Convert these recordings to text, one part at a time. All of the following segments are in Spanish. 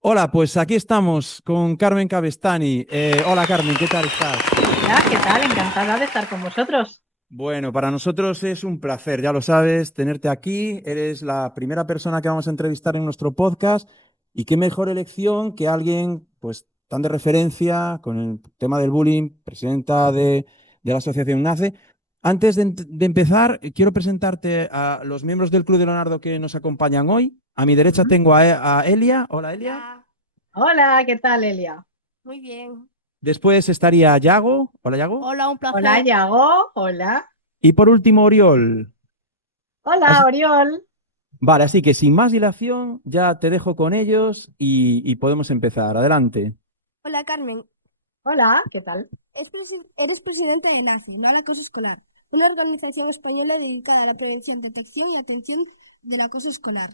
Hola, pues aquí estamos con Carmen Cabestani. Hola Carmen, ¿qué tal estás? Hola, ¿qué tal? Encantada de estar con vosotros. Bueno, para nosotros es un placer, ya lo sabes, tenerte aquí. Eres la primera persona que vamos a entrevistar en nuestro podcast y qué mejor elección que alguien pues tan de referencia con el tema del bullying, presidenta de la asociación NACE. Antes de empezar, quiero presentarte a los miembros del Club de Leonardo que nos acompañan hoy. A mi derecha Ujú. tengo a Elia. Hola Elia. Hola, Hola, ¿qué tal, Elia? muy bien. Después estaría Yago. Hola, Yago. Hola, un Hola, placer. Yago. Hola. Y por último, Oriol. Hola, Así- Oriol. Vale, así que sin más dilación, ya te dejo con ellos y podemos empezar. Adelante. Hola, Carmen. Hola, ¿qué tal? Eres presidenta de NACE, No al Acoso Escolar, una organización española dedicada a la prevención, detección y atención del acoso escolar.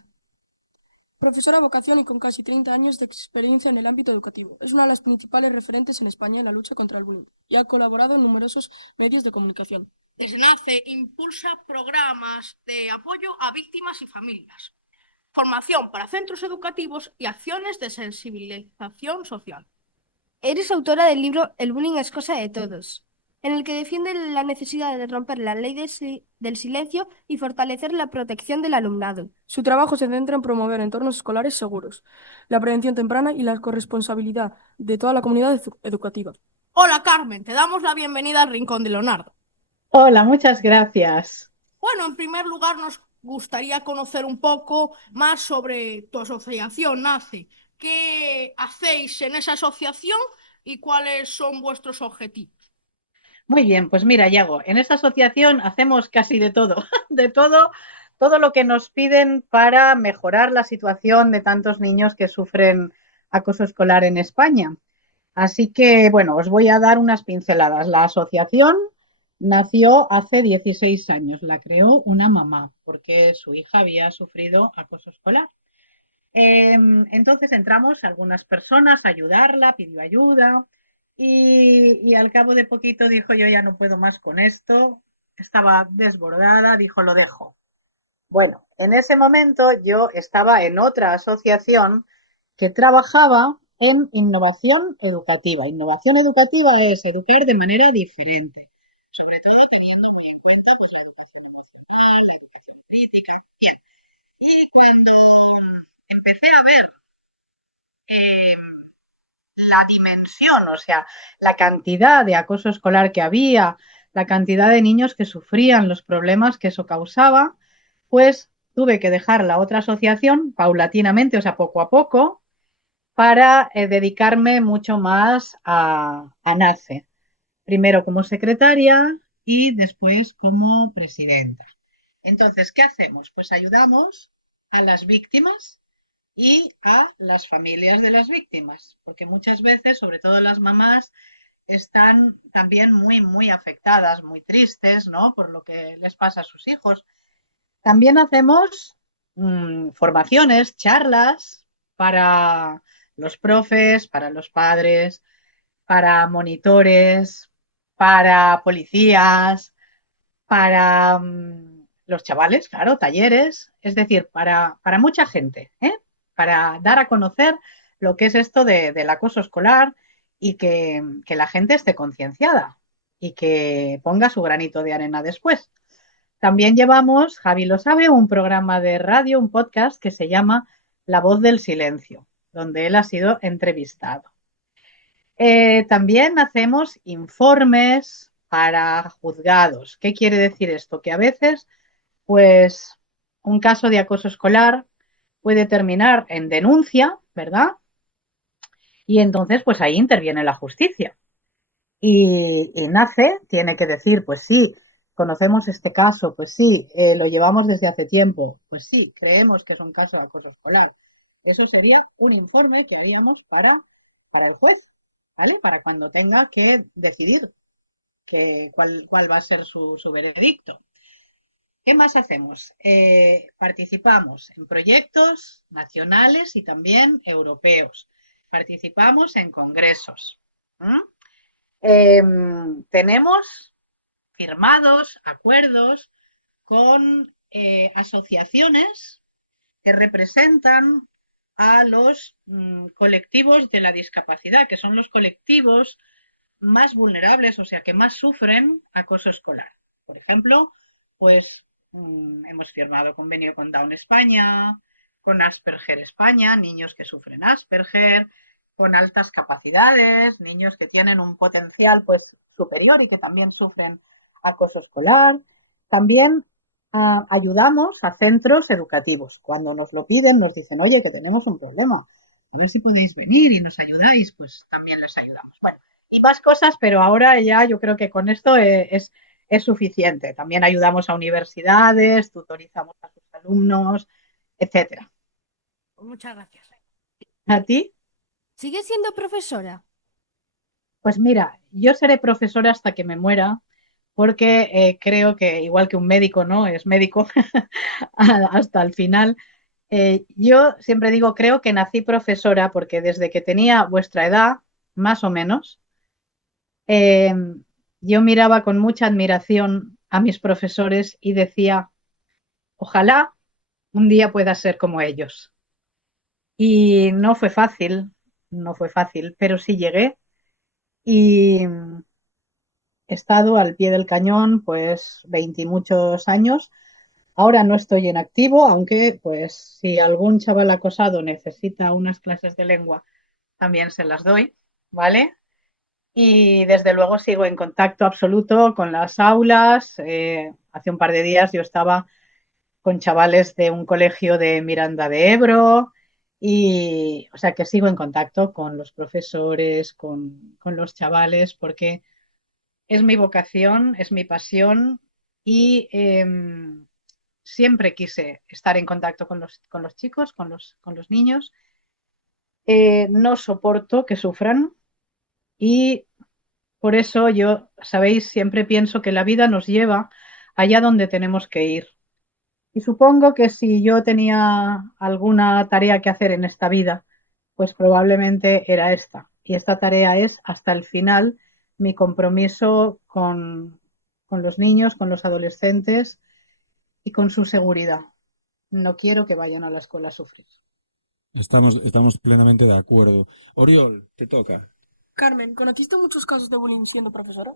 Profesora de vocación y con casi 30 años de experiencia en el ámbito educativo. Es una de las principales referentes en España en la lucha contra el bullying y ha colaborado en numerosos medios de comunicación. Desde NACE impulsa programas de apoyo a víctimas y familias, formación para centros educativos y acciones de sensibilización social. Eres autora del libro El bullying es cosa de todos, en el que defiende la necesidad de romper la ley del silencio y fortalecer la protección del alumnado. Su trabajo se centra en promover entornos escolares seguros, la prevención temprana y la corresponsabilidad de toda la comunidad educativa. Hola Carmen, te damos la bienvenida al Rincón de Leonardo. Hola, muchas gracias. Bueno, en primer lugar nos gustaría conocer un poco más sobre tu asociación NACE. ¿Qué hacéis en esa asociación y cuáles son vuestros objetivos? Muy bien, pues mira, Yago, en esta asociación hacemos casi de todo, de todo, todo lo que nos piden para mejorar la situación de tantos niños que sufren acoso escolar en España. Así que, bueno, os voy a dar unas pinceladas. La asociación nació hace 16 años, la creó una mamá porque su hija había sufrido acoso escolar. Entonces entramos algunas personas a ayudarla, pidió ayuda y al cabo de poquito dijo yo ya no puedo más con esto, estaba desbordada, dijo lo dejo. Bueno, en ese momento yo estaba en otra asociación que trabajaba en innovación educativa. Innovación educativa es educar de manera diferente, sobre todo teniendo muy en cuenta pues, la educación emocional, la educación crítica. Bien, y cuando empecé a ver la dimensión, o sea, la cantidad de acoso escolar que había, la cantidad de niños que sufrían, los problemas que eso causaba, pues tuve que dejar la otra asociación paulatinamente, o sea, poco a poco, para dedicarme mucho más a NACE. Primero como secretaria y después como presidenta. Entonces, ¿qué hacemos? Pues ayudamos a las víctimas y a las familias de las víctimas, porque muchas veces, sobre todo las mamás, están también muy, muy afectadas, muy tristes, ¿no? Por lo que les pasa a sus hijos. También hacemos formaciones, charlas para los profes, para los padres, para monitores, para policías, para los chavales, claro, talleres, es decir, para mucha gente, ¿eh? Para dar a conocer lo que es esto del acoso escolar y que la gente esté concienciada y que ponga su granito de arena después. También llevamos, Javi lo sabe, un programa de radio, un podcast que se llama La Voz del Silencio, donde él ha sido entrevistado. También hacemos informes para juzgados. ¿Qué quiere decir esto? Que a veces, pues, un caso de acoso escolar puede terminar en denuncia, ¿verdad? Y entonces, pues ahí interviene la justicia. Y NACE tiene que decir, pues sí, conocemos este caso, pues sí, lo llevamos desde hace tiempo, pues sí, creemos que es un caso de acoso escolar. Eso sería un informe que haríamos para el juez, ¿vale? Para cuando tenga que decidir cuál va a ser su veredicto. ¿Qué más hacemos? Participamos en proyectos nacionales y también europeos. Participamos en congresos. Tenemos firmados acuerdos con asociaciones que representan a los colectivos de la discapacidad, que son los colectivos más vulnerables, o sea, que más sufren acoso escolar. Por ejemplo, pues hemos firmado convenio con Down España, con Asperger España, niños que sufren Asperger, con altas capacidades, niños que tienen un potencial pues superior y que también sufren acoso escolar. También ayudamos a centros educativos. Cuando nos lo piden, nos dicen, oye, que tenemos un problema, a ver si podéis venir y nos ayudáis, pues también les ayudamos. Bueno, y más cosas, pero ahora ya yo creo que con esto es suficiente. También ayudamos a universidades, tutorizamos a sus alumnos, etcétera. Muchas gracias. ¿A ti? ¿Sigue siendo profesora? Pues mira, yo seré profesora hasta que me muera, porque creo que igual que un médico, ¿no? Es médico hasta el final. Yo siempre digo, creo que nací profesora porque desde que tenía vuestra edad, más o menos, eh, yo miraba con mucha admiración a mis profesores y decía, ojalá un día pueda ser como ellos. Y no fue fácil, no fue fácil, pero sí llegué y he estado al pie del cañón pues 20 y muchos años. Ahora no estoy en activo, aunque pues si algún chaval acosado necesita unas clases de lengua, también se las doy, ¿vale? Y desde luego sigo en contacto absoluto con las aulas. Hace un par de días yo estaba con chavales de un colegio de Miranda de Ebro y, o sea, que sigo en contacto con los profesores, con los chavales, porque es mi vocación, es mi pasión y siempre quise estar en contacto con los chicos, con los niños. No soporto que sufran y por eso yo, sabéis, siempre pienso que la vida nos lleva allá donde tenemos que ir. Y supongo que si yo tenía alguna tarea que hacer en esta vida, pues probablemente era esta. Y esta tarea es hasta el final mi compromiso con los niños, con los adolescentes y con su seguridad. No quiero que vayan a la escuela a sufrir. Estamos plenamente de acuerdo. Oriol, te toca. Carmen, ¿conociste muchos casos de bullying siendo profesora?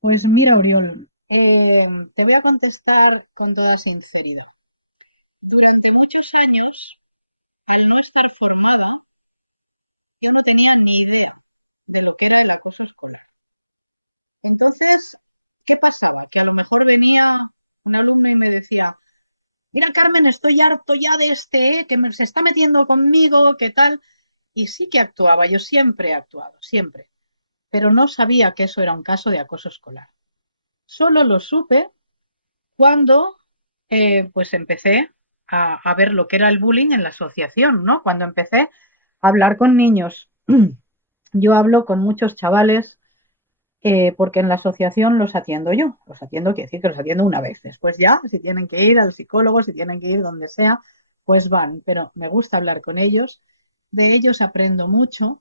Pues mira, Oriol, te voy a contestar con toda sinceridad. Durante muchos años, al no estar formada, yo no tenía ni idea de lo que era una cosa. Entonces, ¿qué pasaba? Que a lo mejor venía un alumno y me decía, mira, Carmen, estoy harto ya de este, que se está metiendo conmigo, ¿qué tal? Y sí que actuaba, yo siempre he actuado, siempre, pero no sabía que eso era un caso de acoso escolar. Solo lo supe cuando pues empecé a ver lo que era el bullying en la asociación, ¿no? Cuando empecé a hablar con niños. Yo hablo con muchos chavales porque en la asociación los atiendo yo. Los atiendo, quiere decir que los atiendo una vez. Después ya, si tienen que ir al psicólogo, si tienen que ir donde sea, pues van. Pero me gusta hablar con ellos. De ellos aprendo mucho.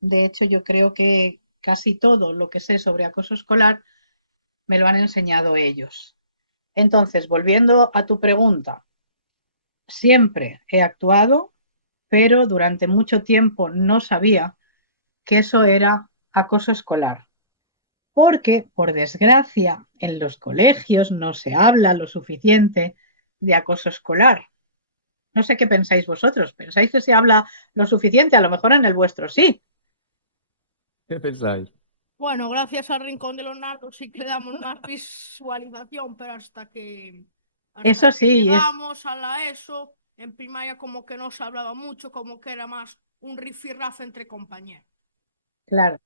De hecho, yo creo que casi todo lo que sé sobre acoso escolar me lo han enseñado ellos. Entonces, volviendo a tu pregunta, siempre he actuado, pero durante mucho tiempo no sabía que eso era acoso escolar. Porque, por desgracia, en los colegios no se habla lo suficiente de acoso escolar. No sé qué pensáis vosotros. ¿Pensáis que se habla lo suficiente? A lo mejor en el vuestro sí. ¿Qué pensáis? Bueno, gracias al Rincón de Leonardo sí que le damos más visualización, pero hasta Eso que sí, llegamos a la ESO, en primaria como que no se hablaba mucho, como que era más un rifirrafe entre compañeros. claro.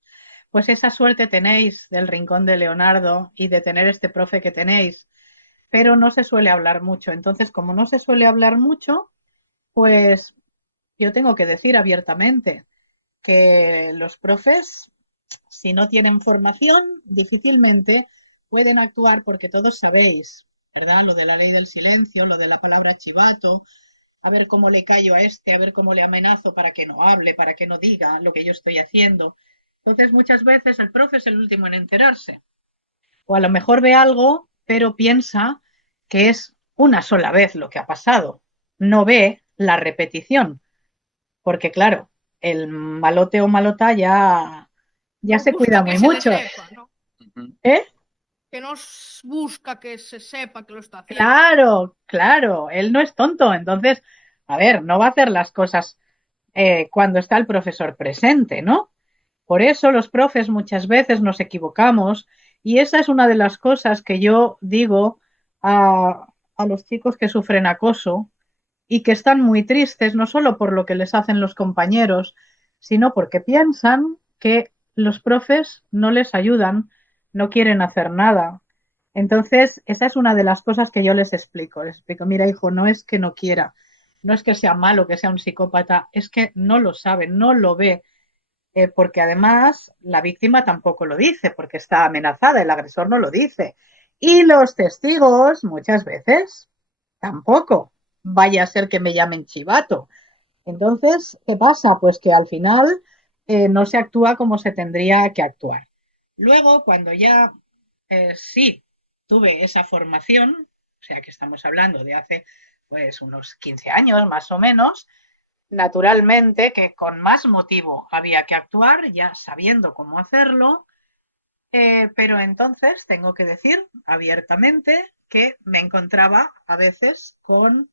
Pues esa suerte tenéis del Rincón de Leonardo y de tener este profe que tenéis, pero no se suele hablar mucho. Entonces, como no se suele hablar mucho, pues yo tengo que decir abiertamente que los profes, si no tienen formación, difícilmente pueden actuar porque todos sabéis, ¿verdad? Lo de la ley del silencio, lo de la palabra chivato, a ver cómo le callo a este, a ver cómo le amenazo para que no hable, para que no diga lo que yo estoy haciendo. Entonces, muchas veces el profe es el último en enterarse. O a lo mejor ve algo, pero piensa que es una sola vez lo que ha pasado. No ve la repetición, porque claro, el malote o malota ya No se cuida busca muy que se le mucho. sepa, ¿no? ¿Eh? Que no busca que se sepa que lo está haciendo. Claro, claro, él no es tonto, entonces, a ver, no va a hacer las cosas cuando está el profesor presente, ¿no? Por eso los profes muchas veces nos equivocamos y esa es una de las cosas que yo digo a los chicos que sufren acoso y que están muy tristes, no solo por lo que les hacen los compañeros, sino porque piensan que los profes no les ayudan, no quieren hacer nada. Entonces, esa es una de las cosas que yo les explico. Les explico, mira, hijo, no es que no quiera, no es que sea malo, que sea un psicópata, es que no lo sabe, no lo ve, porque además la víctima tampoco lo dice, porque está amenazada, el agresor no lo dice. Y los testigos muchas veces tampoco. Vaya a ser que me llamen chivato. Entonces, ¿qué pasa? Pues que al final no se actúa como se tendría que actuar. Luego, cuando ya sí tuve esa formación, o sea que estamos hablando de hace pues unos 15 años más o menos, naturalmente que con más motivo había que actuar, ya sabiendo cómo hacerlo, pero entonces tengo que decir abiertamente que me encontraba a veces con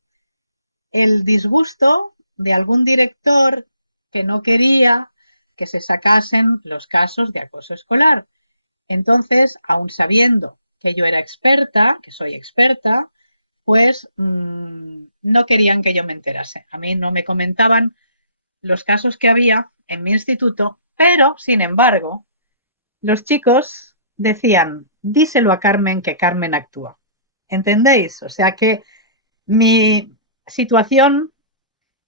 el disgusto de algún director que no quería que se sacasen los casos de acoso escolar. Entonces, aun sabiendo que yo era experta, que soy experta, pues no querían que yo me enterase. A mí no me comentaban los casos que había en mi instituto, pero, sin embargo, los chicos decían, díselo a Carmen que Carmen actúa. ¿Entendéis? O sea que mi situación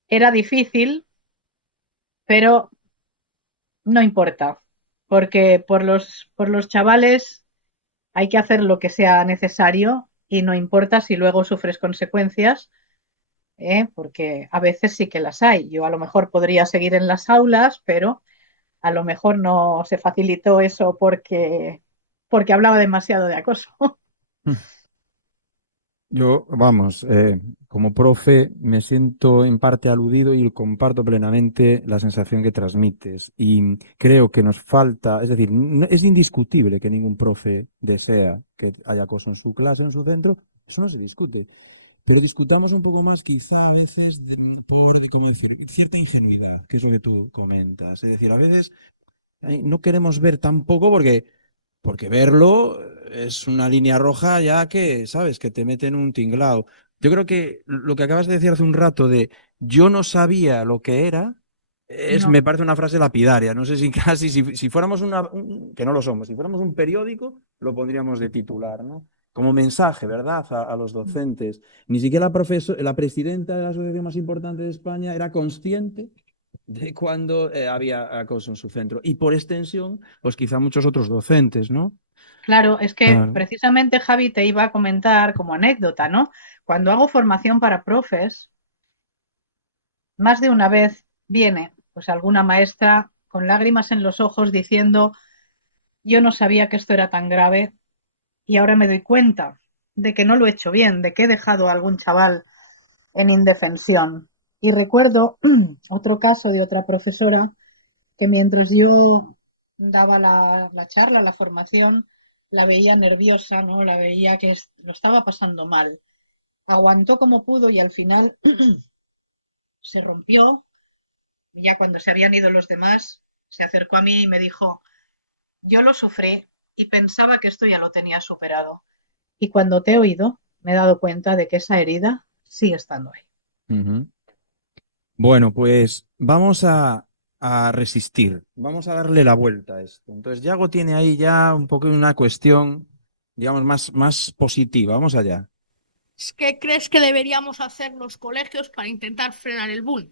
era difícil, pero no importa, porque por los chavales hay que hacer lo que sea necesario y no importa si luego sufres consecuencias, porque a veces sí que las hay. Yo a lo mejor podría seguir en las aulas, pero a lo mejor no se facilitó eso porque hablaba demasiado de acoso. Yo, vamos, como profe me siento en parte aludido y comparto plenamente la sensación que transmites. Y creo que nos falta, es decir, es indiscutible que ningún profe desea que haya acoso en su clase, en su centro, eso no se discute. Pero discutamos un poco más quizá a veces ¿cómo decir? Cierta ingenuidad, que es lo que tú comentas. Es decir, a veces no queremos ver tampoco porque verlo es una línea roja ya que, ¿sabes? Que te mete en un tinglao. Yo creo que lo que acabas de decir hace un rato de yo no sabía lo que era, No, me parece una frase lapidaria. No sé si casi, si fuéramos que no lo somos, si fuéramos un periódico, lo pondríamos de titular, ¿no? Como mensaje, ¿verdad? A los docentes. Ni siquiera la presidenta de la asociación más importante de España era consciente de cuando había acoso en su centro. Y por extensión, pues quizá muchos otros docentes, ¿no? claro, es que Claro. precisamente Javi te iba a comentar como anécdota, ¿no? Cuando hago formación para profes, más de una vez viene pues alguna maestra con lágrimas en los ojos diciendo, yo no sabía que esto era tan grave y ahora me doy cuenta de que no lo he hecho bien, de que he dejado a algún chaval en indefensión. Y recuerdo otro caso de otra profesora que mientras yo daba la charla, la formación, la veía nerviosa, ¿no? La veía que lo estaba pasando mal. Aguantó como pudo y al final se rompió. Ya cuando se habían ido los demás, se acercó a mí y me dijo, yo lo sufrí y pensaba que esto ya lo tenía superado. Y cuando te he oído, me he dado cuenta de que esa herida sigue estando ahí. Ujú. Bueno, pues vamos a resistir, vamos a darle la vuelta a esto. Entonces, Yago tiene ahí ya un poco una cuestión, digamos, más positiva. Vamos allá. ¿Qué crees que deberíamos hacer los colegios para intentar frenar el bullying?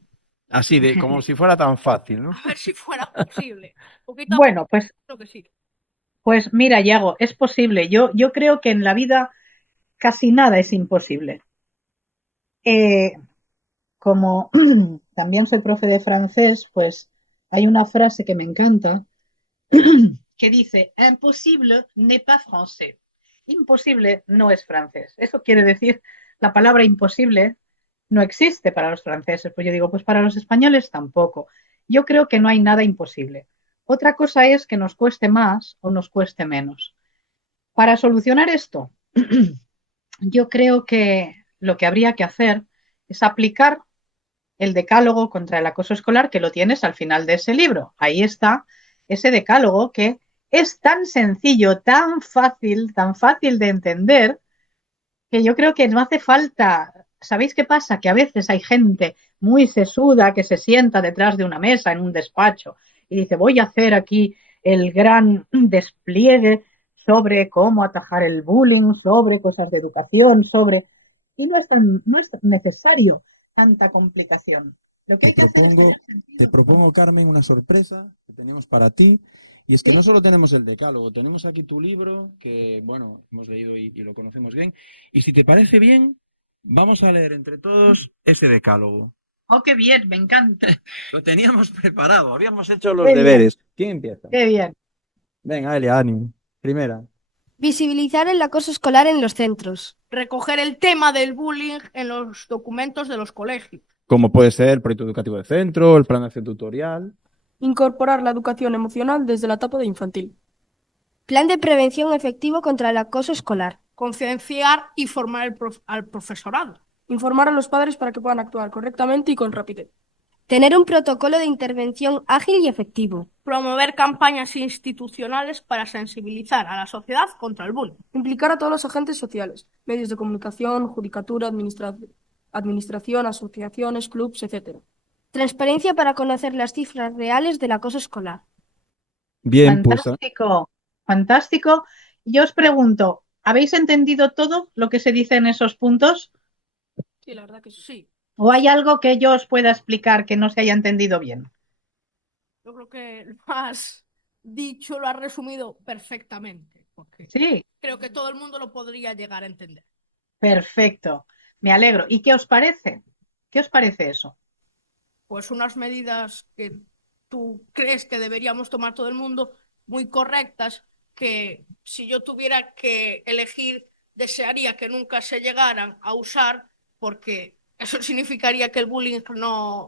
Así de, como si fuera tan fácil, ¿no? A ver si fuera posible. Poquito a Bueno, poco, pues, creo que sí. pues mira, Yago, es posible. Yo creo que en la vida casi nada es imposible. Eh, como también soy profe de francés, pues hay una frase que me encanta que dice, imposible n'est pas français. Imposible no es francés. Eso quiere decir, la palabra imposible no existe para los franceses. Pues yo digo, pues para los españoles tampoco. Yo creo que no hay nada imposible. Otra cosa es que nos cueste más o nos cueste menos. Para solucionar esto, yo creo que lo que habría que hacer es aplicar el decálogo contra el acoso escolar, que lo tienes al final de ese libro. Ahí está ese decálogo que es tan sencillo, tan fácil de entender, que yo creo que no hace falta. ¿Sabéis qué pasa? Que a veces hay gente muy sesuda que se sienta detrás de una mesa en un despacho y dice, voy a hacer aquí el gran despliegue sobre cómo atajar el bullying, sobre cosas de educación, sobre... Y no es necesario tanta complicación. Lo que Te hay que hacer es propongo, tener te sentido. propongo, Carmen, una sorpresa que tenemos para ti. Y es que no ¿Sí? solo tenemos el decálogo, tenemos aquí tu libro, que, bueno, hemos leído y lo conocemos bien. Y si te parece bien, vamos a leer entre todos ese decálogo. Oh, qué bien, me encanta. Lo teníamos preparado, habíamos hecho los Qué bien, deberes. ¿Quién empieza? qué bien. Venga, Elia, ánimo. Primera. Visibilizar el acoso escolar en los centros. Recoger el tema del bullying en los documentos de los colegios. Como puede ser el proyecto educativo de centro, el plan de acción tutorial. Incorporar la educación emocional desde la etapa de infantil. Plan de prevención efectivo contra el acoso escolar. Concienciar y formar al profesorado. Informar a los padres para que puedan actuar correctamente y con rapidez. Tener un protocolo de intervención ágil y efectivo. Promover campañas institucionales para sensibilizar a la sociedad contra el bullying. Implicar a todos los agentes sociales, medios de comunicación, judicatura, administración, asociaciones, clubs, etc. Transparencia para conocer las cifras reales del acoso escolar. Bien, pues Fantástico, fantástico. Yo os pregunto, ¿habéis entendido todo lo que se dice en esos puntos? Sí, la verdad que sí. Sí, ¿O hay algo que yo os pueda explicar que no se haya entendido bien? yo creo que lo has dicho, lo has resumido perfectamente, porque Sí, creo que todo el mundo lo podría llegar a entender. perfecto. Me alegro. ¿Y qué os parece? ¿Qué os parece eso? Pues unas medidas que tú crees que deberíamos tomar todo el mundo, muy correctas, que si yo tuviera que elegir, desearía que nunca se llegaran a usar, porque eso significaría que el bullying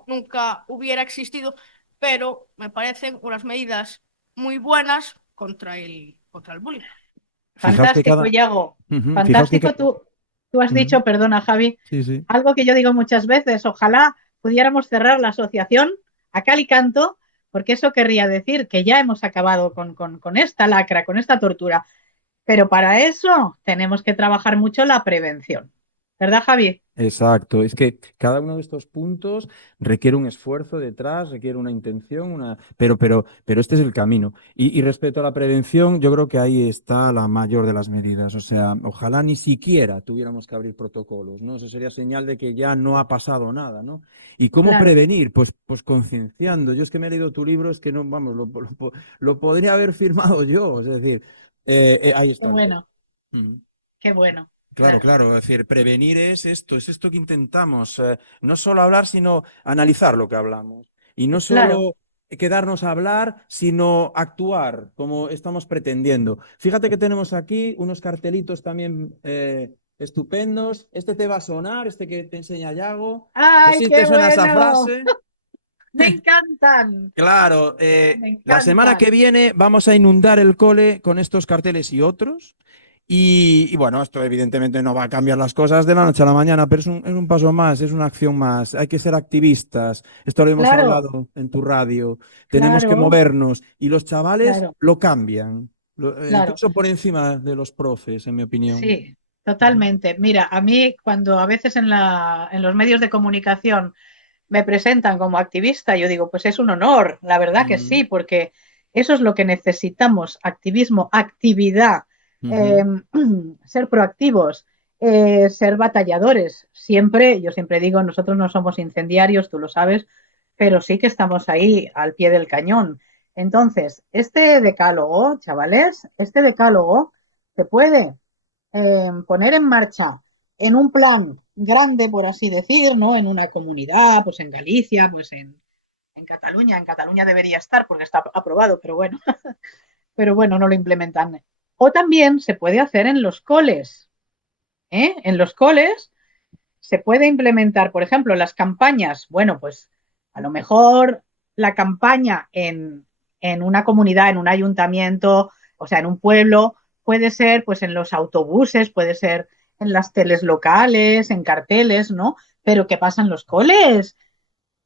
nunca hubiera existido, pero me parecen unas medidas muy buenas contra el bullying. fijaos que Fantástico, cada... Yago. Fijaos que Fantástico. Tú has Ujú. dicho, perdona, Javi, Sí, sí. algo que yo digo muchas veces, ojalá pudiéramos cerrar la asociación a cal y canto, porque eso querría decir que ya hemos acabado con esta lacra, con esta tortura. Pero para eso tenemos que trabajar mucho la prevención. ¿Verdad, Javi? Exacto, es que cada uno de estos puntos requiere un esfuerzo detrás, requiere una intención, pero este es el camino. Y respecto a la prevención, yo creo que ahí está la mayor de las medidas. O sea, ojalá ni siquiera tuviéramos que abrir protocolos, ¿no? Eso sería señal de que ya no ha pasado nada, ¿no? ¿Y cómo Claro, prevenir? Pues concienciando. Yo es que me he leído tu libro, es que no, vamos, lo podría haber firmado yo, es decir, ahí qué está el tema. bueno, Ujú. qué bueno. Claro, Claro, claro, es decir, prevenir es esto que intentamos, no solo hablar, sino analizar lo que hablamos. Y no claro. solo quedarnos a hablar, sino actuar como estamos pretendiendo. Fíjate que tenemos aquí unos cartelitos también estupendos. Este te va a sonar, este que te enseña Yago. No sé ¡Ay, si te qué suena esa bueno! frase. Me encantan, Claro, me la semana que encantan. viene vamos a inundar el cole con estos carteles y otros. Y bueno, esto evidentemente no va a cambiar las cosas de la noche a la mañana, pero es un paso más, es una acción más. Hay que ser activistas. Esto lo hemos Claro, hablado en tu radio. Tenemos que claro, movernos y los chavales claro, lo cambian, claro. incluso por encima de los profes, en mi opinión. Sí, totalmente. Mira, a mí cuando a veces en los medios de comunicación me presentan como activista, yo digo, pues es un honor, la verdad que Ujú, sí, porque eso es lo que necesitamos, activismo, actividad, eh, ujú. ser proactivos, ser batalladores. Siempre, yo siempre digo, nosotros no somos incendiarios, tú lo sabes, pero sí que estamos ahí al pie del cañón. Entonces, este decálogo, chavales, este decálogo se puede poner en marcha en un plan grande, por así decir, ¿no? En una comunidad, pues en Galicia, pues en Cataluña. En Cataluña debería estar porque está aprobado, pero bueno, no lo implementan. O también se puede hacer en los coles, ¿eh? En los coles se puede implementar, por ejemplo, las campañas. Bueno, pues a lo mejor la campaña en una comunidad, en un ayuntamiento, o sea, en un pueblo, puede ser pues en los autobuses, puede ser en las teles locales, en carteles, ¿no? Pero ¿qué pasa en los coles?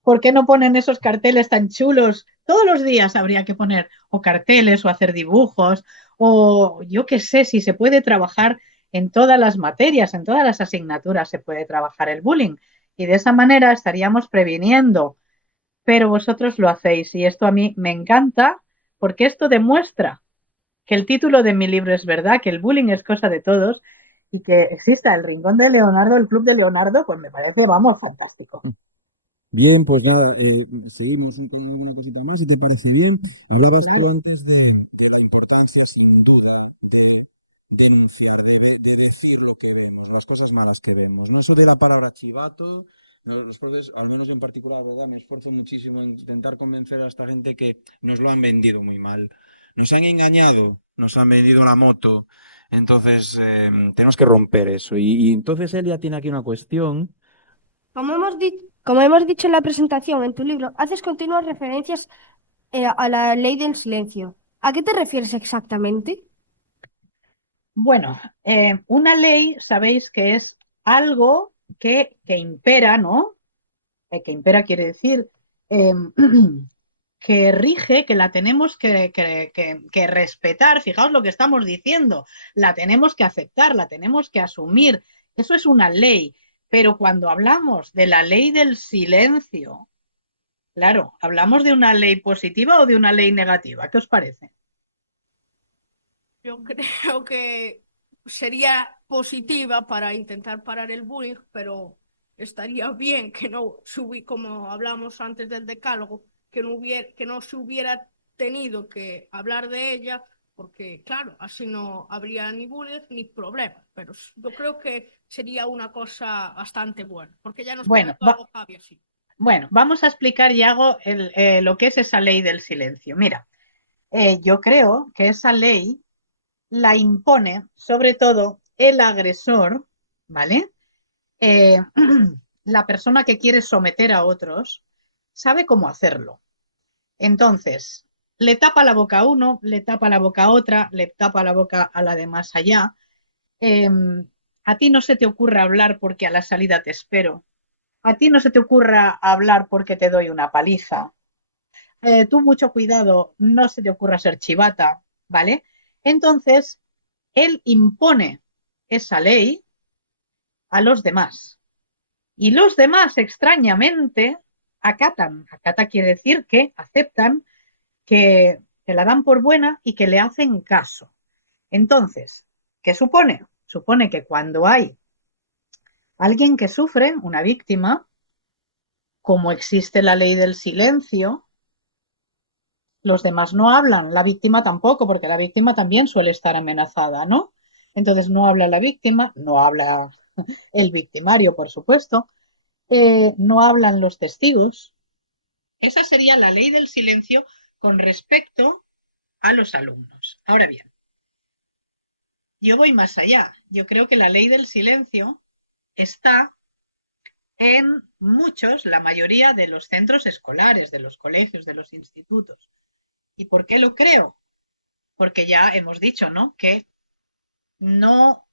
¿Por qué no ponen esos carteles tan chulos? Todos los días habría que poner o carteles o hacer dibujos o yo qué sé, si se puede trabajar en todas las materias, en todas las asignaturas se puede trabajar el bullying y de esa manera estaríamos previniendo, pero vosotros lo hacéis y esto a mí me encanta porque esto demuestra que el título de mi libro es verdad, que el bullying es cosa de todos y que exista el Rincón de Leonardo, el Club de Leonardo, pues me parece, vamos, fantástico. Bien, pues nada, seguimos con alguna cosita más, si te parece bien. Hablabas tú Claro. antes de la importancia, sin duda, de denunciar, de decir lo que vemos, las cosas malas que vemos, ¿no? Eso de la palabra chivato, los profes, al menos en particular, ¿verdad? Me esfuerzo muchísimo en intentar convencer a esta gente que nos lo han vendido muy mal. Nos han engañado, nos han vendido la moto. Entonces, tenemos que romper eso. Y entonces Elia tiene aquí una cuestión. Como hemos dicho en la presentación, en tu libro, haces continuas referencias a la ley del silencio. ¿A qué te refieres exactamente? Bueno, una ley, sabéis que es algo que impera, ¿no? Que impera quiere decir eh, que rige, que la tenemos que respetar. Fijaos lo que estamos diciendo. La tenemos que aceptar, la tenemos que asumir. Eso es una ley. Pero cuando hablamos de la ley del silencio, claro, ¿hablamos de una ley positiva o de una ley negativa? ¿Qué os parece? Yo creo que sería positiva para intentar parar el bullying, pero estaría bien que no como hablamos antes del decálogo, que no se hubiera tenido que hablar de ella, porque claro, así no habría ni bullying ni problemas. Pero yo creo que sería una cosa bastante buena, porque ya nos Bueno, comentó algo Javi así. bueno, vamos a explicar, Yago, lo que es esa ley del silencio. Mira, yo creo que esa ley la impone sobre todo el agresor, ¿vale? Eh, la persona que quiere someter a otros sabe cómo hacerlo. Entonces, le tapa la boca a uno, le tapa la boca a otra, le tapa la boca a la de más allá. Eh, a ti no se te ocurra hablar porque a la salida te espero. A ti no se te ocurra hablar porque te doy una paliza. Tú mucho cuidado, no se te ocurra ser chivata, ¿vale? Entonces, él impone esa ley a los demás. Y los demás, extrañamente, acatan. Acata quiere decir que aceptan, que la dan por buena y que le hacen caso. Entonces, ¿qué supone? Supone que cuando hay alguien que sufre, una víctima, como existe la ley del silencio, los demás no hablan, la víctima tampoco, porque la víctima también suele estar amenazada, ¿no? Entonces no habla la víctima, no habla el victimario, por supuesto, no hablan los testigos. Esa sería la ley del silencio con respecto a los alumnos. Ahora bien, yo voy más allá. Yo creo que la ley del silencio está en muchos, la mayoría de los centros escolares, de los colegios, de los institutos. ¿Y por qué lo creo? Porque ya hemos dicho, ¿no? Que no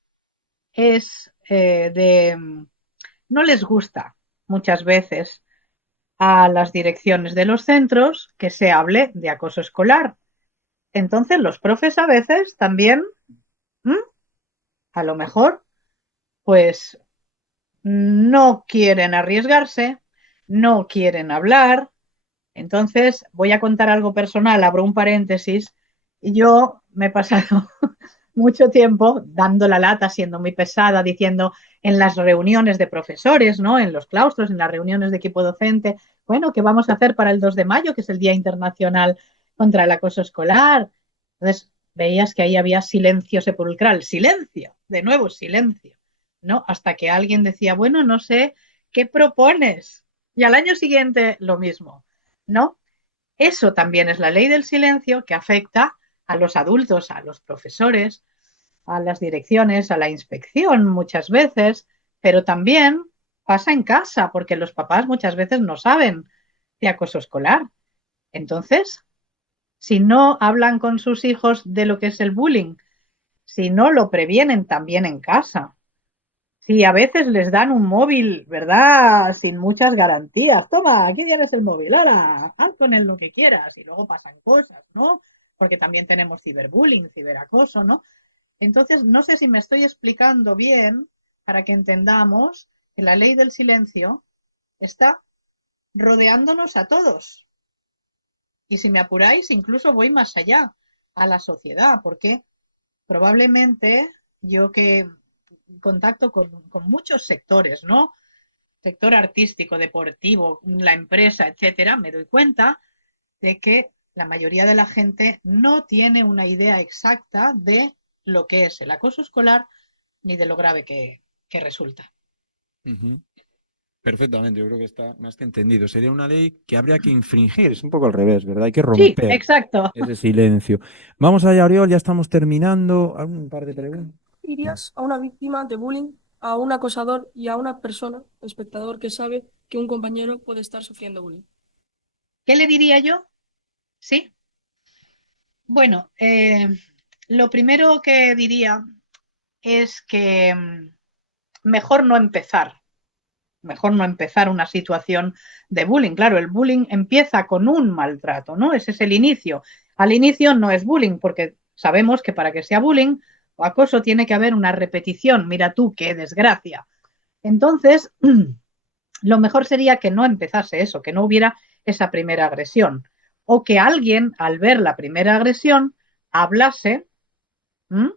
es no les gusta muchas veces a las direcciones de los centros que se hable de acoso escolar. Entonces los profes a veces también, ¿m? A lo mejor, pues no quieren arriesgarse, no quieren hablar. Entonces voy a contar algo personal, abro un paréntesis. Yo me he pasado mucho tiempo dando la lata, siendo muy pesada, diciendo en las reuniones de profesores, ¿no? En los claustros, en las reuniones de equipo docente, bueno, ¿qué vamos a hacer para el 2 de mayo, que es el Día Internacional contra el Acoso Escolar? Entonces, veías que ahí había silencio sepulcral, silencio, de nuevo silencio, ¿no? Hasta que alguien decía, bueno, no sé, ¿qué propones? Y al año siguiente lo mismo, ¿no? Eso también es la ley del silencio que afecta a los adultos, a los profesores, a las direcciones, a la inspección muchas veces, pero también pasa en casa, porque los papás muchas veces no saben de acoso escolar. Entonces, si no hablan con sus hijos de lo que es el bullying, si no lo previenen también en casa, si a veces les dan un móvil, ¿verdad? Sin muchas garantías. Toma, aquí tienes el móvil, ahora, haz con él lo que quieras. Y luego pasan cosas, ¿no? Porque también tenemos ciberbullying, ciberacoso, ¿no? Entonces, no sé si me estoy explicando bien para que entendamos que la ley del silencio está rodeándonos a todos. Y si me apuráis, incluso voy más allá, a la sociedad, porque probablemente yo que contacto con muchos sectores, ¿no? Sector artístico, deportivo, la empresa, etcétera, me doy cuenta de que la mayoría de la gente no tiene una idea exacta de lo que es el acoso escolar ni de lo grave que resulta. Ujú. Perfectamente, yo creo que está más que entendido. Sería una ley que habría que infringir. Es un poco al revés, ¿verdad? Hay que Sí, romper exacto. ese silencio. Vamos allá, Oriol, ya estamos terminando. Un par de preguntas. ¿Irías a una víctima de bullying, a un acosador y a una persona, espectador, que sabe que un compañero puede estar sufriendo bullying? ¿Qué le diría yo? Sí. Bueno, lo primero que diría es que mejor no empezar. Mejor no empezar una situación de bullying. Claro, el bullying empieza con un maltrato, ¿no? Ese es el inicio. Al inicio no es bullying, porque sabemos que para que sea bullying o acoso tiene que haber una repetición. Mira tú, qué desgracia. Entonces, lo mejor sería que no empezase eso, que no hubiera esa primera agresión. O que alguien, al ver la primera agresión, hablase, ¿m?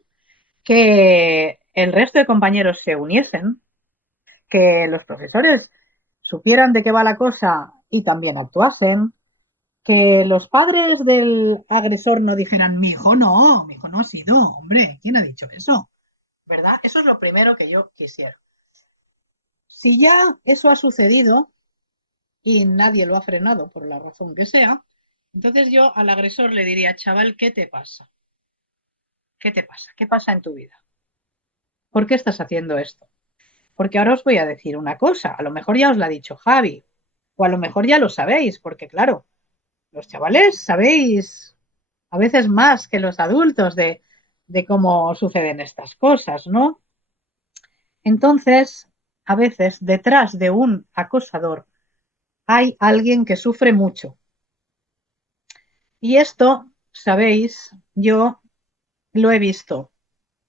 Que el resto de compañeros se uniesen, que los profesores supieran de qué va la cosa y también actuasen, que los padres del agresor no dijeran, mi hijo no ha sido, hombre, ¿quién ha dicho eso? ¿Verdad? Eso es lo primero que yo quisiera. Si ya eso ha sucedido y nadie lo ha frenado por la razón que sea, entonces yo al agresor le diría, chaval, ¿qué te pasa? ¿Qué te pasa? ¿Qué pasa en tu vida? ¿Por qué estás haciendo esto? Porque ahora os voy a decir una cosa, a lo mejor ya os la ha dicho Javi, o a lo mejor ya lo sabéis, porque claro, los chavales sabéis a veces más que los adultos de cómo suceden estas cosas, ¿no? Entonces, a veces detrás de un acosador hay alguien que sufre mucho. Y esto, sabéis, yo lo he visto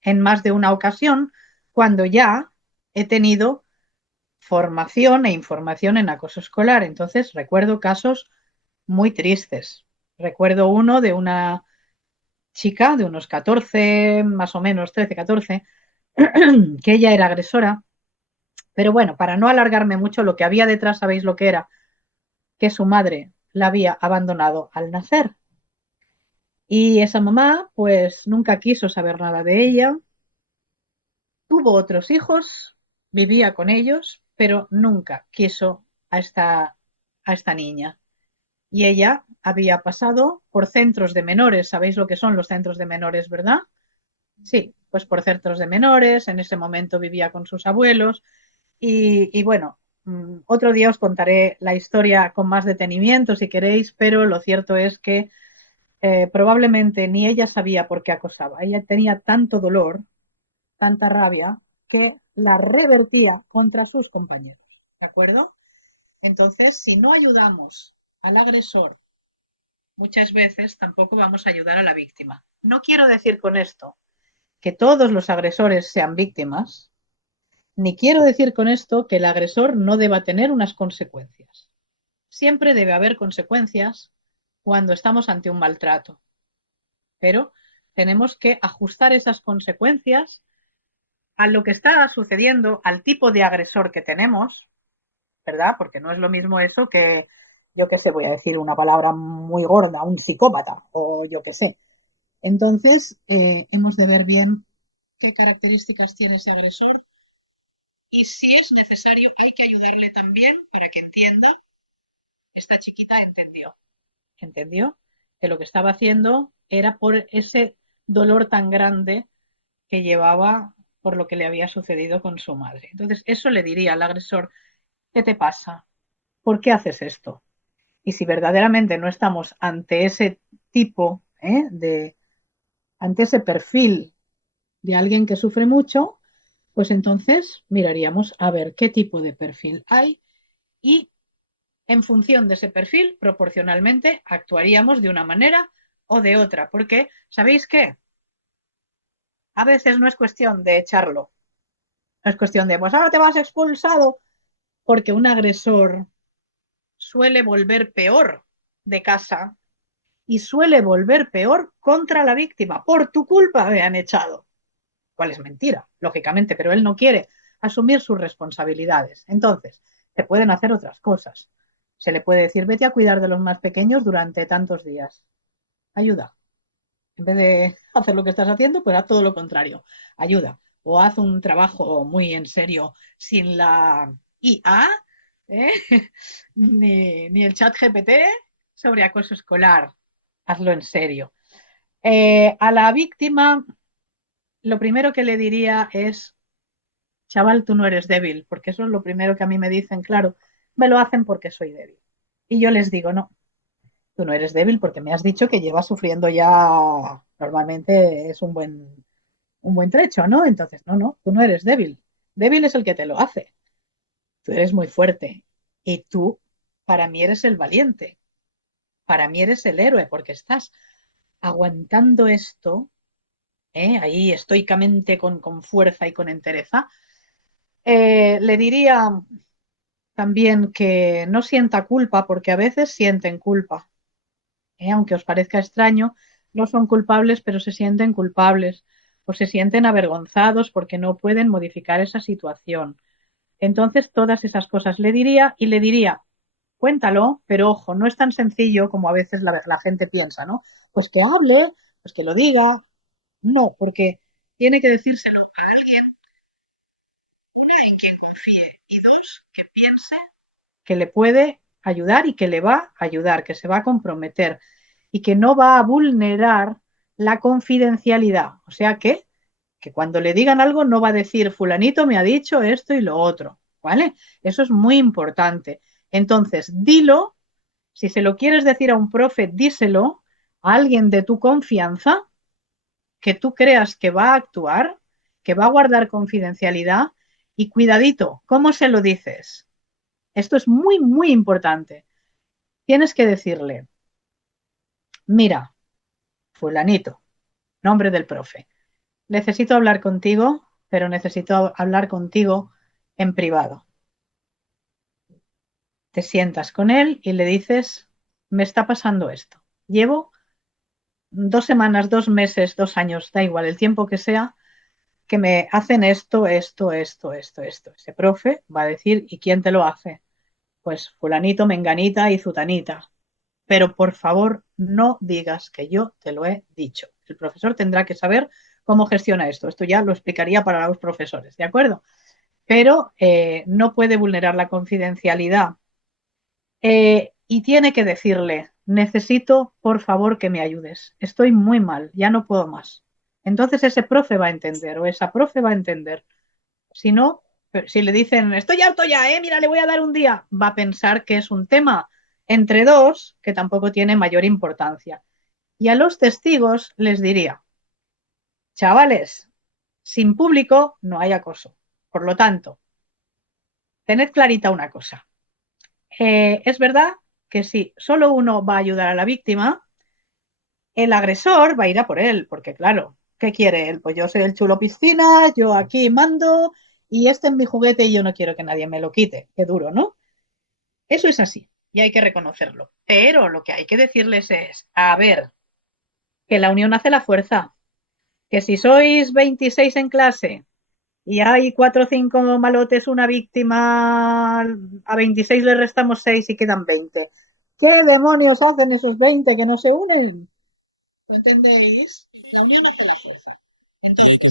en más de una ocasión cuando ya he tenido formación e información en acoso escolar. Entonces, recuerdo casos muy tristes. Recuerdo uno de una chica de unos 14, más o menos 13, 14, que ella era agresora. Pero bueno, para no alargarme mucho, lo que había detrás, ¿sabéis lo que era? Que su madre la había abandonado al nacer. Y esa mamá, pues nunca quiso saber nada de ella. Tuvo otros hijos, vivía con ellos, pero nunca quiso a esta niña. Y ella había pasado por centros de menores. ¿Sabéis lo que son los centros de menores, verdad? Sí, pues por centros de menores. En ese momento vivía con sus abuelos. Y bueno, otro día os contaré la historia con más detenimiento si queréis, pero lo cierto es que probablemente ni ella sabía por qué acosaba. Ella tenía tanto dolor, tanta rabia, que la revertía contra sus compañeros. ¿De acuerdo? Entonces, si no ayudamos al agresor, muchas veces tampoco vamos a ayudar a la víctima. No quiero decir con esto que todos los agresores sean víctimas, ni quiero decir con esto que el agresor no deba tener unas consecuencias. Siempre debe haber consecuencias cuando estamos ante un maltrato, pero tenemos que ajustar esas consecuencias a lo que está sucediendo, al tipo de agresor que tenemos, ¿verdad? Porque no es lo mismo eso que, yo qué sé, voy a decir una palabra muy gorda, un psicópata o yo qué sé. Entonces, hemos de ver bien qué características tiene ese agresor y si es necesario hay que ayudarle también para que entienda. Esta chiquita entendió que lo que estaba haciendo era por ese dolor tan grande que llevaba por lo que le había sucedido con su madre. Entonces, eso le diría al agresor, ¿Qué te pasa? ¿Por qué haces esto? Y si verdaderamente no estamos ante ese tipo, ante ese perfil de alguien que sufre mucho, pues entonces miraríamos a ver qué tipo de perfil hay y en función de ese perfil, proporcionalmente, actuaríamos de una manera o de otra. Porque, ¿sabéis qué? A veces no es cuestión de echarlo, no es cuestión de, pues ahora te vas expulsado, porque un agresor suele volver peor de casa y suele volver peor contra la víctima. Por tu culpa me han echado. Cual es mentira, lógicamente, pero él no quiere asumir sus responsabilidades. Entonces, se pueden hacer otras cosas. Se le puede decir, vete a cuidar de los más pequeños durante tantos días. Ayuda. En vez de hacer lo que estás haciendo, pues haz todo lo contrario. Ayuda. O haz un trabajo muy en serio sin la IA, ¿eh? ni el chat GPT sobre acoso escolar. Hazlo en serio. A la víctima, lo primero que le diría es, chaval, tú no eres débil, porque eso es lo primero que a mí me dicen, claro, me lo hacen porque soy débil. Y yo les digo, no, tú no eres débil porque me has dicho que llevas sufriendo ya, normalmente es un buen trecho, ¿no? Entonces, no, no, tú no eres débil. Débil es el que te lo hace. Tú eres muy fuerte. Y tú, para mí, eres el valiente. Para mí eres el héroe porque estás aguantando esto, ahí estoicamente con fuerza y con entereza. Le diría también que no sienta culpa porque a veces sienten culpa. Aunque os parezca extraño, no son culpables, pero se sienten culpables o se sienten avergonzados porque no pueden modificar esa situación. Entonces, todas esas cosas le diría y le diría, cuéntalo, pero ojo, no es tan sencillo como a veces la gente piensa, ¿no? Pues que hable, pues que lo diga. No, porque tiene que decírselo a alguien, una, en quien confíe y dos, que piense que le puede ayudar y que le va a ayudar, que se va a comprometer y que no va a vulnerar la confidencialidad. O sea que cuando le digan algo no va a decir fulanito me ha dicho esto y lo otro, ¿vale? Eso es muy importante. Entonces, dilo, si se lo quieres decir a un profe, díselo a alguien de tu confianza que tú creas que va a actuar, que va a guardar confidencialidad y cuidadito, ¿cómo se lo dices? Esto es muy, muy importante. Tienes que decirle, mira, fulanito, nombre del profe, necesito hablar contigo, pero necesito hablar contigo en privado. Te sientas con él y le dices, me está pasando esto. Llevo 2 semanas, 2 meses, 2 años, da igual, el tiempo que sea, que me hacen esto, esto, esto, esto, esto. Ese profe va a decir, ¿y quién te lo hace? Pues fulanito, menganita y zutanita. Pero por favor no digas que yo te lo he dicho. El profesor tendrá que saber cómo gestiona esto. Esto ya lo explicaría para los profesores, ¿de acuerdo? Pero no puede vulnerar la confidencialidad y tiene que decirle, necesito por favor que me ayudes. Estoy muy mal, ya no puedo más. Entonces ese profe va a entender o esa profe va a entender. Si no, si le dicen, estoy harto ya, mira, le voy a dar un día, va a pensar que es un tema entre dos que tampoco tiene mayor importancia. Y a los testigos les diría, chavales, sin público no hay acoso. Por lo tanto, tened clarita una cosa. Es verdad que si solo uno va a ayudar a la víctima, el agresor va a ir a por él, porque claro, ¿qué quiere él? Pues yo soy el chulo piscina, yo aquí mando y este es mi juguete y yo no quiero que nadie me lo quite. Qué duro, ¿no? Eso es así y hay que reconocerlo. Pero lo que hay que decirles es, a ver, que la unión hace la fuerza, que si sois 26 en clase y hay 4 o 5 malotes, una víctima, a 26 le restamos 6 y quedan 20. ¿Qué demonios hacen esos 20 que no se unen? ¿Entendéis? La unión hace la fuerza. Y hay que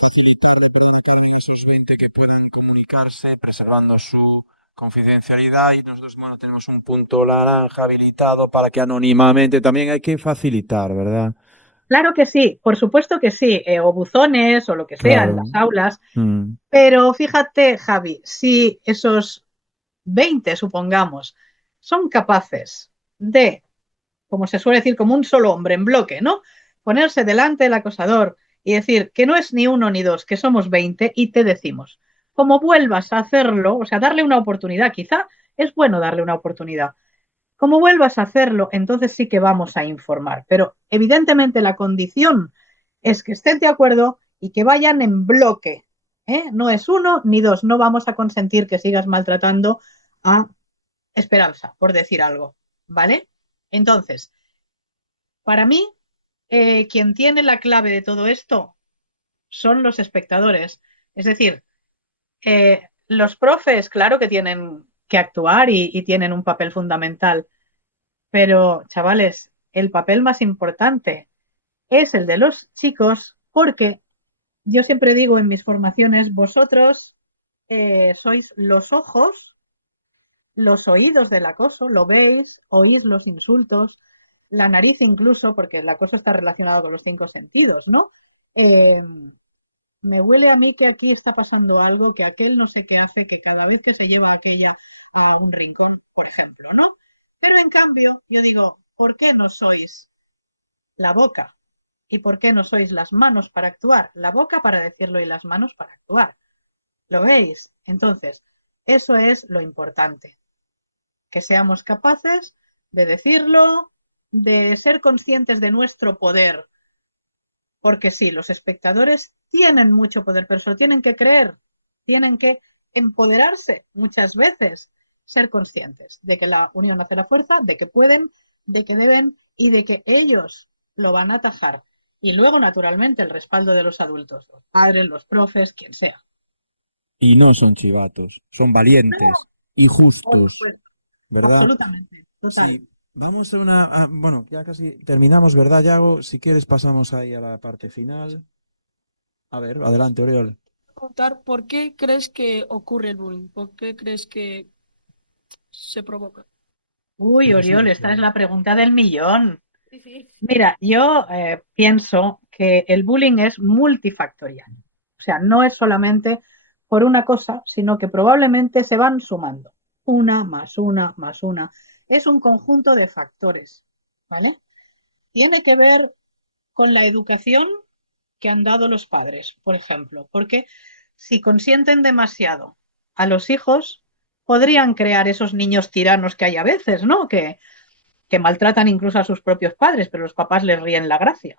facilitarle, perdón, a cada uno de esos 20 que puedan comunicarse, preservando su confidencialidad. Y nosotros, bueno, tenemos un punto naranja habilitado para que anónimamente también hay que facilitar, ¿verdad? Claro que sí, por supuesto que sí, o buzones o lo que sea en Claro. las aulas, Mm. pero fíjate, Javi, si esos 20, supongamos, son capaces de, como se suele decir, como un solo hombre en bloque, ¿no? Ponerse delante del acosador y decir que no es ni uno ni dos, que somos 20 y te decimos, como vuelvas a hacerlo, o sea, darle una oportunidad, quizá es bueno darle una oportunidad. Como vuelvas a hacerlo, entonces sí que vamos a informar. Pero evidentemente la condición es que estén de acuerdo y que vayan en bloque. No es uno ni dos. No vamos a consentir que sigas maltratando a Esperanza, por decir algo. ¿Vale? Entonces, para mí, quien tiene la clave de todo esto son los espectadores. Es decir, los profes, claro que tienen que actuar y tienen un papel fundamental, pero chavales, el papel más importante es el de los chicos porque yo siempre digo en mis formaciones, vosotros sois los ojos, los oídos del acoso, lo veis, oís los insultos, la nariz incluso, porque el acoso está relacionado con los 5 sentidos, ¿no? Eh, Me huele a mí que aquí está pasando algo, que aquel no sé qué hace, que cada vez que se lleva aquella a un rincón, por ejemplo, ¿no? Pero en cambio, yo digo, ¿por qué no sois la boca? ¿Y por qué no sois las manos para actuar? La boca para decirlo y las manos para actuar. ¿Lo veis? Entonces, eso es lo importante, que seamos capaces de decirlo, de ser conscientes de nuestro poder, porque sí, los espectadores tienen mucho poder, pero se lo tienen que creer, tienen que empoderarse muchas veces, ser conscientes de que la unión hace la fuerza, de que pueden, de que deben y de que ellos lo van a atajar. Y luego, naturalmente, el respaldo de los adultos, los padres, los profes, quien sea. Y no son chivatos, son valientes y Por justos, supuesto, ¿verdad? absolutamente, total. Sí, vamos a bueno, ya casi terminamos, ¿verdad, Yago? Si quieres pasamos ahí a la parte final. A ver, adelante, Oriol. Contar por qué crees que ocurre el bullying, por qué crees que se provoca. Uy, ¿De qué Oriol, esta es surge? la pregunta del millón. Sí, sí. Mira, yo pienso que el bullying es multifactorial. O sea, no es solamente por una cosa, sino que probablemente se van sumando. Una más una más una. Es un conjunto de factores, ¿vale? Tiene que ver con la educación que han dado los padres, por ejemplo, porque si consienten demasiado a los hijos, podrían crear esos niños tiranos que hay a veces, ¿no? Que maltratan incluso a sus propios padres, pero los papás les ríen la gracia.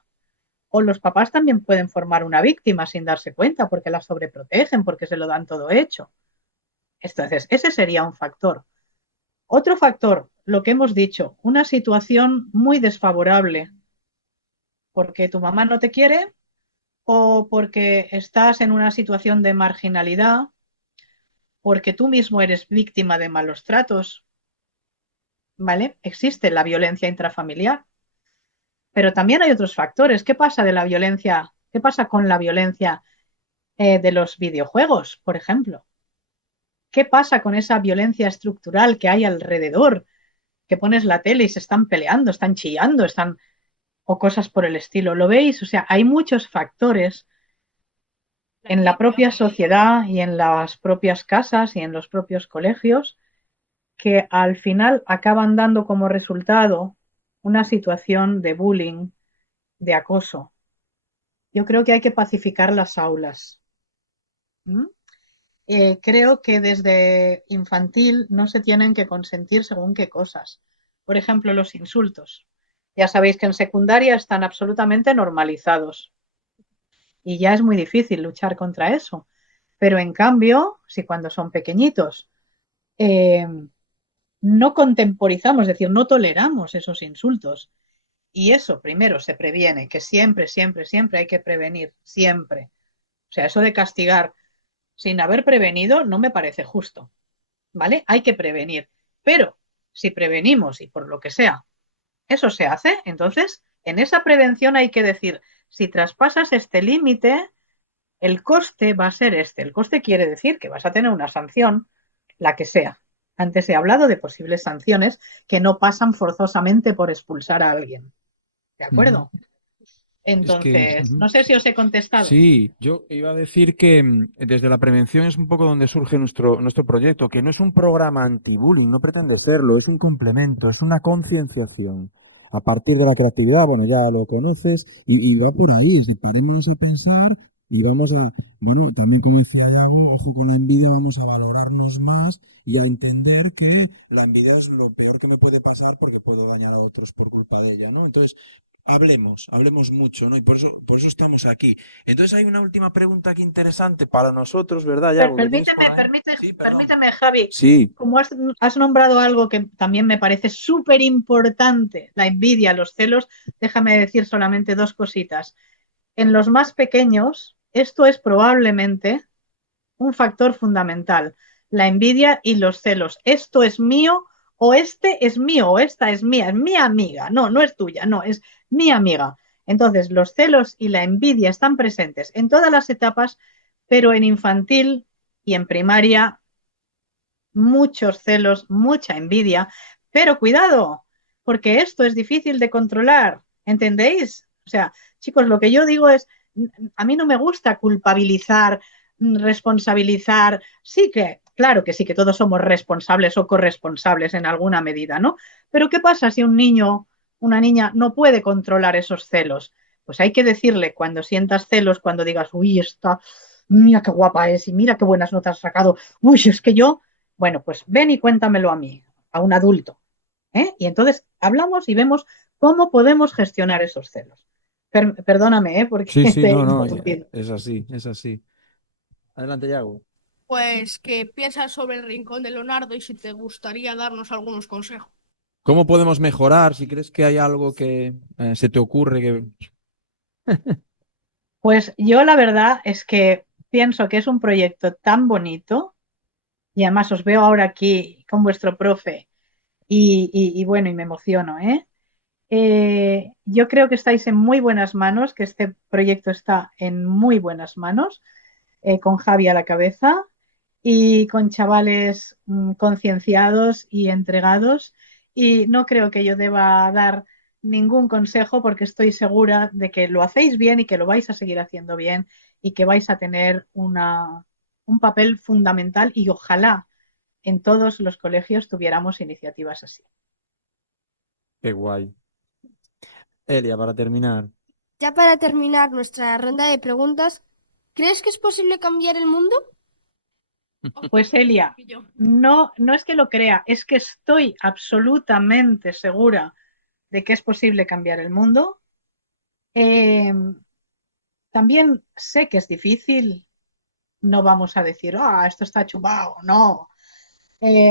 O los papás también pueden formar una víctima sin darse cuenta porque la sobreprotegen, porque se lo dan todo hecho. Entonces, ese sería un factor. Otro factor, lo que hemos dicho, una situación muy desfavorable porque tu mamá no te quiere o porque estás en una situación de marginalidad, porque tú mismo eres víctima de malos tratos, ¿vale? Existe la violencia intrafamiliar. Pero también hay otros factores. ¿Qué pasa de la violencia? ¿Qué pasa con la violencia de los videojuegos, por ejemplo? ¿Qué pasa con esa violencia estructural que hay alrededor? Que pones la tele y se están peleando, están chillando, están o cosas por el estilo. ¿Lo veis? O sea, hay muchos factores La en la envidia. propia sociedad y en las propias casas y en los propios colegios que al final acaban dando como resultado una situación de bullying, de acoso. Yo creo que hay que pacificar las aulas. ¿Mm? Creo que desde infantil no se tienen que consentir según qué cosas. Por ejemplo, los insultos. Ya sabéis que en secundaria están absolutamente normalizados y ya es muy difícil luchar contra eso. Pero en cambio, si cuando son pequeñitos eh, no contemporizamos, es decir, no toleramos esos insultos, y eso primero se previene, que siempre, siempre, siempre hay que prevenir, siempre. O sea, eso de castigar sin haber prevenido no me parece justo, ¿vale? Hay que prevenir. Pero si prevenimos y por lo que sea, eso se hace, entonces en esa prevención hay que decir, si traspasas este límite, el coste va a ser este. El coste quiere decir que vas a tener una sanción, la que sea. Antes he hablado de posibles sanciones que no pasan forzosamente por expulsar a alguien. ¿De Ujú. acuerdo? Es que Entonces, no sé si os he contestado. sí, yo iba a decir que desde la prevención es un poco donde surge nuestro proyecto, que no es un programa anti-bullying, no pretende serlo, es un complemento, es una concienciación. A partir de la creatividad, bueno, ya lo conoces, y va por ahí, es de parémonos a pensar y vamos a, bueno, también como decía Yago, ojo con la envidia, vamos a valorarnos más y a entender que la envidia es lo peor que me puede pasar porque puedo dañar a otros por culpa de ella, ¿no? Entonces, hablemos mucho, ¿no? Y por eso estamos aquí. Entonces hay una última pregunta aquí interesante para nosotros, ¿verdad, Yago? ¿Qué tienes por ahí? Sí, perdón. Permíteme, Javi, Sí, como has nombrado algo que también me parece súper importante, la envidia, los celos, déjame decir solamente dos cositas. En los más pequeños, esto es probablemente un factor fundamental, la envidia y los celos. Esto es mío o este es mío o esta es mía, es mi amiga. No, no es tuya, no, es mi amiga. Entonces, los celos y la envidia están presentes en todas las etapas, pero en infantil y en primaria, muchos celos, mucha envidia. Pero cuidado, porque esto es difícil de controlar, ¿entendéis? O sea, chicos, lo que yo digo es, a mí no me gusta culpabilizar, responsabilizar. Sí que, claro que sí, que todos somos responsables o corresponsables en alguna medida, ¿no? Pero ¿qué pasa si un niño, una niña no puede controlar esos celos? Pues hay que decirle cuando sientas celos, cuando digas, uy, esta, mira qué guapa es y mira qué buenas notas has sacado. Uy, es que yo, bueno, pues ven y cuéntamelo a mí, a un adulto. ¿Eh? Y entonces hablamos y vemos cómo podemos gestionar esos celos. Perdóname, ¿eh? Porque sí, sí, te he no, no, interrumpido. es así, es así. Adelante, Yago. Pues que piensas sobre el Rincón de Leonardo y si te gustaría darnos algunos consejos. ¿Cómo podemos mejorar? Si crees que hay algo que se te ocurre que... Pues yo la verdad es que pienso que es un proyecto tan bonito y además os veo ahora aquí con vuestro profe y bueno, y me emociono, ¿eh? Yo creo que estáis en muy buenas manos, que este proyecto está en muy buenas manos, con Javi a la cabeza y con chavales concienciados y entregados. Y no creo que yo deba dar ningún consejo porque estoy segura de que lo hacéis bien y que lo vais a seguir haciendo bien y que vais a tener un papel fundamental y ojalá en todos los colegios tuviéramos iniciativas así. Qué guay. Elia, para terminar. Ya para terminar nuestra ronda de preguntas, ¿crees que es posible cambiar el mundo? Pues Elia, Y yo, no, no es que lo crea, es que estoy absolutamente segura de que es posible cambiar el mundo. Eh, También sé que es difícil, no vamos a decir, ah, esto está chupado, no.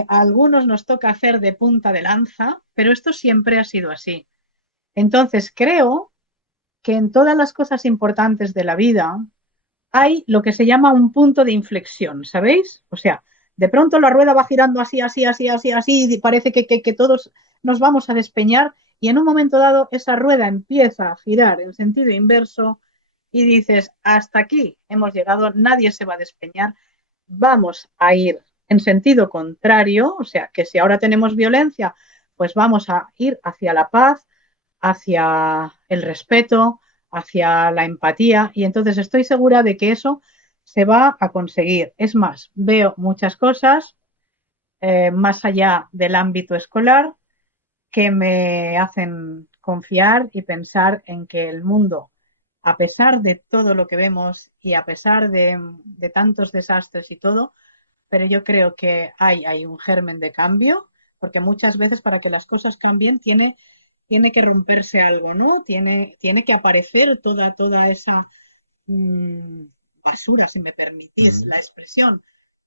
A algunos nos toca hacer de punta de lanza, pero esto siempre ha sido así. Entonces, creo que en todas las cosas importantes de la vida hay lo que se llama un punto de inflexión, ¿sabéis? O sea, de pronto la rueda va girando así, así, así, así, así, y parece que todos nos vamos a despeñar y en un momento dado esa rueda empieza a girar en sentido inverso y dices, hasta aquí hemos llegado, nadie se va a despeñar, vamos a ir en sentido contrario, o sea, que si ahora tenemos violencia, pues vamos a ir hacia la paz, hacia el respeto, hacia la empatía y entonces estoy segura de que eso se va a conseguir. Es más, veo muchas cosas más allá del ámbito escolar que me hacen confiar y pensar en que el mundo, a pesar de todo lo que vemos y a pesar de tantos desastres y todo, pero yo creo que hay un germen de cambio, porque muchas veces para que las cosas cambien tiene que romperse algo, ¿no? Tiene que aparecer toda esa mmm, basura, si me permitís la expresión,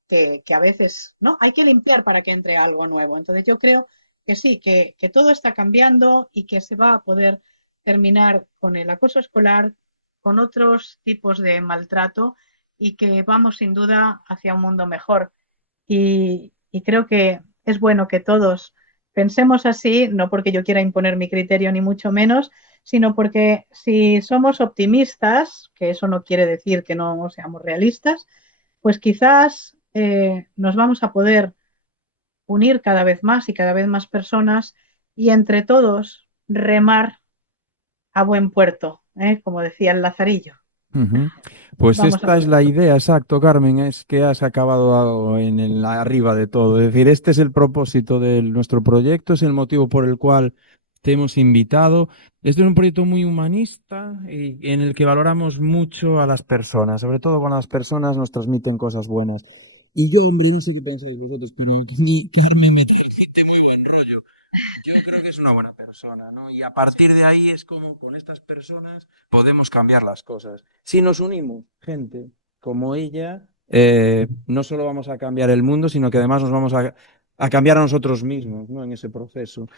que a veces, ¿no? Hay que limpiar para que entre algo nuevo. Entonces yo creo que sí, que todo está cambiando y que se va a poder terminar con el acoso escolar, con otros tipos de maltrato y que vamos sin duda hacia un mundo mejor. Y creo que es bueno que todos pensemos así, no porque yo quiera imponer mi criterio ni mucho menos, sino porque si somos optimistas, que eso no quiere decir que no seamos realistas, pues quizás nos vamos a poder unir cada vez más y cada vez más personas y entre todos remar a buen puerto Como decía el Lazarillo. Ujú. Pues Vamos a esta es por la esto. idea, exacto, Carmen, es que has acabado en arriba de todo. Es decir, este es el propósito de nuestro proyecto, es el motivo por el cual te hemos invitado. Este es un proyecto muy humanista y en el que valoramos mucho a las personas, sobre todo cuando las personas nos transmiten cosas buenas. Y yo, hombre, no sé qué pensáis vosotros, pero aquí Carmen me transmite muy buen rollo. Yo creo que es una buena persona, ¿no? Y a partir de ahí es como con estas personas podemos cambiar las cosas. Si nos unimos, gente como ella, no solo vamos a cambiar el mundo, sino que además nos vamos a cambiar a nosotros mismos, ¿no? En ese proceso. Es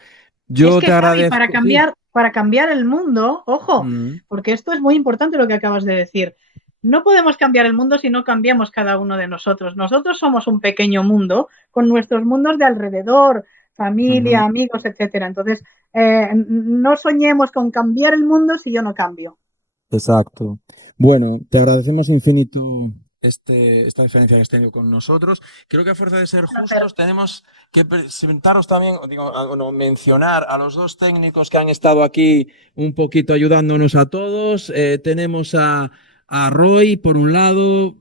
Yo que, te Javi, agradezco, sí. para cambiar el mundo, ojo, Mm, porque esto es muy importante lo que acabas de decir. No podemos cambiar el mundo si no cambiamos cada uno de nosotros. Nosotros somos un pequeño mundo con nuestros mundos de alrededor, familia, ujú, amigos, etcétera. Entonces, no soñemos con cambiar el mundo si yo no cambio. exacto. Bueno, te agradecemos infinito esta diferencia que has tenido con nosotros. Creo que a fuerza de ser Un placer. justos tenemos que presentaros también, digo, no, mencionar a los dos técnicos que han estado aquí un poquito ayudándonos a todos. Tenemos a Roy, por un lado,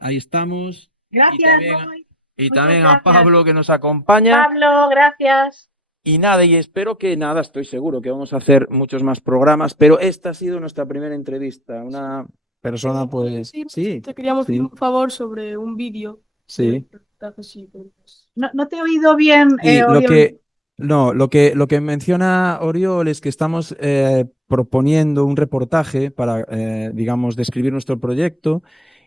ahí estamos, y Gracias, también, Roy. y Muchas también a gracias. Pablo que nos acompaña. Pablo, gracias. Y nada, y espero que nada, estoy seguro que vamos a hacer muchos más programas, pero esta ha sido nuestra primera entrevista. Una persona, pues, Sí, sí, te queríamos pedir sí, un favor sobre un vídeo del sí. reportaje, sí, pues. No te he oído bien, Sí, Oriol. no, lo que menciona Oriol es que estamos proponiendo un reportaje para, digamos, describir nuestro proyecto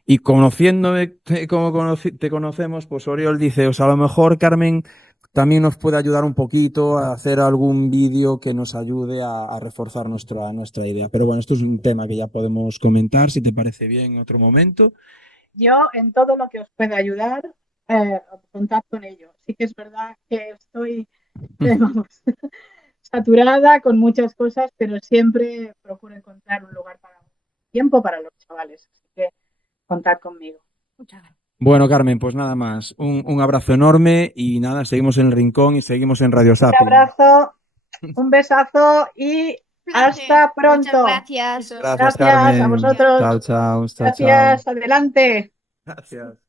y conociéndome como te conocemos, pues Oriol dice, o sea, a lo mejor Carmen también nos puede ayudar un poquito a hacer algún vídeo que nos ayude a reforzar nuestra idea. Pero bueno, esto es un tema que ya podemos comentar, si te parece bien, en otro momento. Yo, en todo lo que os pueda ayudar, contad con ello. Sí que es verdad que estoy, vamos, saturada con muchas cosas, pero siempre procuro encontrar un lugar para tiempo para los chavales. Así que contad conmigo. Muchas gracias. Bueno, Carmen, pues nada más. Un abrazo enorme y nada, seguimos en el rincón y seguimos en Radio Un Sapiens. abrazo, un besazo y Placer. hasta Muchas pronto. gracias. Gracias, Gracias a Carmen. vosotros. Chao, chao, chao, chao. Gracias. Adelante. Gracias.